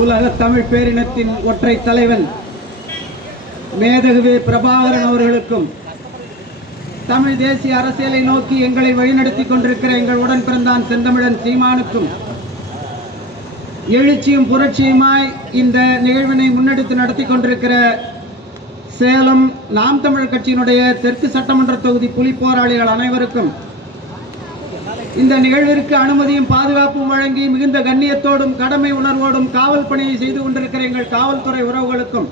உலக தமிழ் பேரினத்தின் ஒற்றை தலைவன் மேதகு பிரபாகரன் அவர்களுக்கும் தமிழ் தேசிய அரசியலை நோக்கி எங்களை வழிநடத்தி கொண்டிருக்கிற எங்கள் உடன் பிறந்தான் செந்தமிழன் சீமானுக்கும் எழுச்சியும் புரட்சியுமாய் இந்த நிகழ்வினை முன்னெடுத்து நடத்தி கொண்டிருக்கிற சேலம் நாம் தமிழர் கட்சியினுடைய தெற்கு சட்டமன்ற தொகுதி புலி போராளிகள் அனைவருக்கும் இந்த நிகழ்விற்கு அனுமதியும் பாதுகாப்பும் வழங்கி மிகுந்த கண்ணியத்தோடும் கடமை உணர்வோடும் காவல் பணியை செய்து கொண்டிருக்கிற எங்கள் காவல்துறை உறவுகளுக்கும்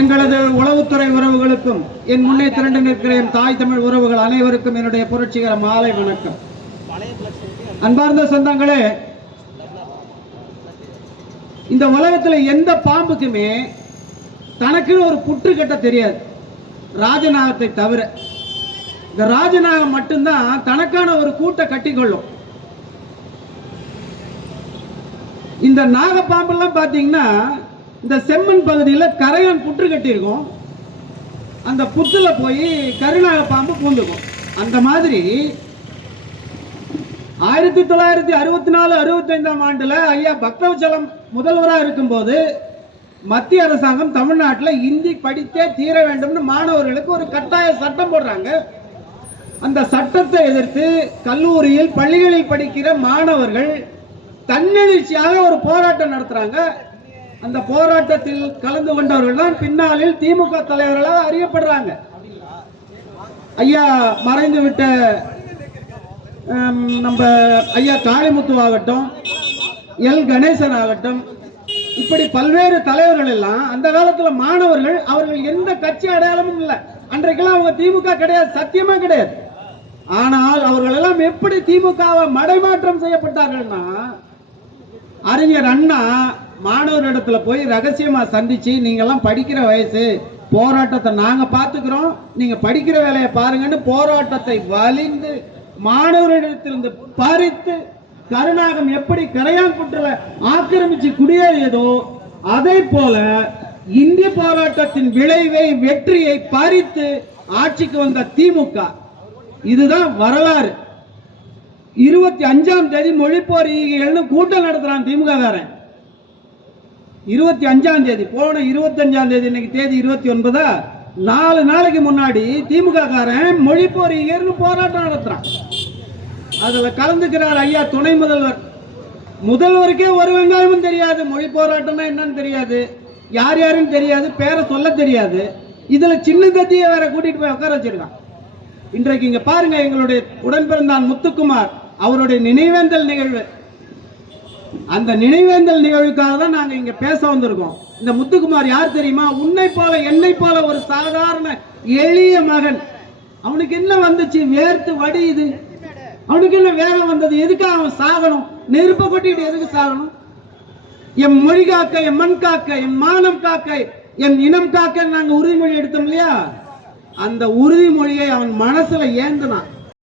எங்களது உளவுத்துறை உறவுகளுக்கும் என் முன்னே திரண்டு நிற்கிற என் தாய் தமிழ் உறவுகள் அனைவருக்கும் என்னுடைய புரட்சிகர மாலை வணக்கம். அன்பார்ந்த சொந்தங்களே, இந்த உலகத்தில் எந்த பாம்புக்குமே தனக்குன்னு ஒரு புற்று கட்ட தெரியாது, ராஜநாகத்தை தவிர. இந்த ராஜநாகம் மட்டும்தான் தனக்கான ஒரு கூட்டை கட்டிக்கொள்ளும். இந்த நாகப்பாம்பெல்லாம் பார்த்தீங்கன்னா இந்த செம்மண் பகுதியில் கரையான் புற்று கட்டியிருக்கும், அந்த புற்றுல போய் கருநாக பாம்பு பூந்துக்கும். அந்த மாதிரி 1964-65 ஆண்டுல ஐயா பக்தவச்சலம் முதல்வராக இருக்கும்போது மத்திய அரசாங்கம் தமிழ்நாட்டில் இந்தி படித்தே தீர வேண்டும்னு மாணவர்களுக்கு ஒரு கட்டாய சட்டம் போடுறாங்க. அந்த சட்டத்தை எதிர்த்து கல்லூரியில் பள்ளிகளில் படிக்கிற மாணவர்கள் தன்னெழுச்சியாக ஒரு போராட்டம் நடத்துறாங்க. அந்த போராட்டத்தில் கலந்து கொண்டவர்கள் தான் பின்னாளில் திமுக தலைவர்களாக அறியப்படுறாங்க. ஐயா மறைந்து விட்ட நம்ம ஐயா காளிமுத்து ஆகட்டும், எல் கணேசன் ஆகட்டும், இப்படி பல்வேறு தலைவர்கள் எல்லாம் அந்த காலத்தில் மாணவர்கள் அவர்கள் எந்த கட்சி அடையாளமும் இல்லை. அன்றைக்கெல்லாம் அவங்க திமுக கிடையாது, சத்தியமா கிடையாது. ஆனால் அவர்கள் எல்லாம் எப்படி திமுகவை மடைமாற்றம் செய்யப்பட்டார்கள்னா, அறிஞர் அண்ணா மாணவரிடத்துல போய் ரகசியமா சந்திச்சு, நீங்க எல்லாம் படிக்கிற வயசு, போராட்டத்தை நாங்க பாத்துக்கிறோம், நீங்க படிக்கிற வேலையை பாருங்கன்னு போராட்டத்தை வலிந்து மாணவரிடத்திலிருந்து பறித்து கருநாகம் எப்படி கரையான் புற்றுல ஆக்கிரமிச்சு குடியேறியதோ அதே போல இந்திய போராட்டத்தின் விளைவை வெற்றியை பறித்து ஆட்சிக்கு வந்த திமுக. இதுதான் வரலாறு. 25ஆம் தேதி மொழிப்போர் ஈகைகள்னு கூட்டம் நடத்துறான் திமுக காரன். 25ஆம் தேதி, போன 25ஆம் தேதி, இன்னைக்கு தேதி 29. 4 நாளைக்கு முன்னாடி திமுக காரன் மொழிப்போர் ஈகைன்னு போராட்டம் நடத்துறான். அதுல கலந்துக்கிறார் ஐயா துணை முதல்வர். முதல்வருக்கே ஒரு வெங்காயமும் தெரியாது, மொழி போராட்டம்னா என்னன்னு தெரியாது, யார் யாருன்னு தெரியாது, பேரை சொல்ல தெரியாது. இதுல சின்ன கத்தியை வேற கூட்டிட்டு போய் உட்கார வச்சிருக்கான். இன்றைக்கு இங்க பாருங்க, எங்களுடைய உடன்பிறந்தான் முத்துக்குமார் அவருடைய நினைவேந்தல் நிகழ்வு. அந்த நினைவேந்தல் நிகழ்வுக்காக தான் நாங்க இங்க பேச வந்திருக்கோம். இந்த முத்துக்குமார் யார் தெரியுமா? உன்னை போல என்னை போல ஒரு சாதாரண எளிய மகன். அவனுக்கு என்ன வந்துச்சு? வேர்த்து வடியுது. அவனுக்கு என்ன வேலை வந்தது? எதுக்காக அவன் சாகணும்? நெருப்ப கொட்டிட்டு எதுக்கு சாகணும்? என் மொழி காக்க, என் மண் காக்க, என் மானம் காக்க, என் இனம் காக்க நாங்க உறுதிமொழி எடுத்தோம் இல்லையா? அந்த உறுதிமொழியை அவன் மனசுல ஏந்தினான்.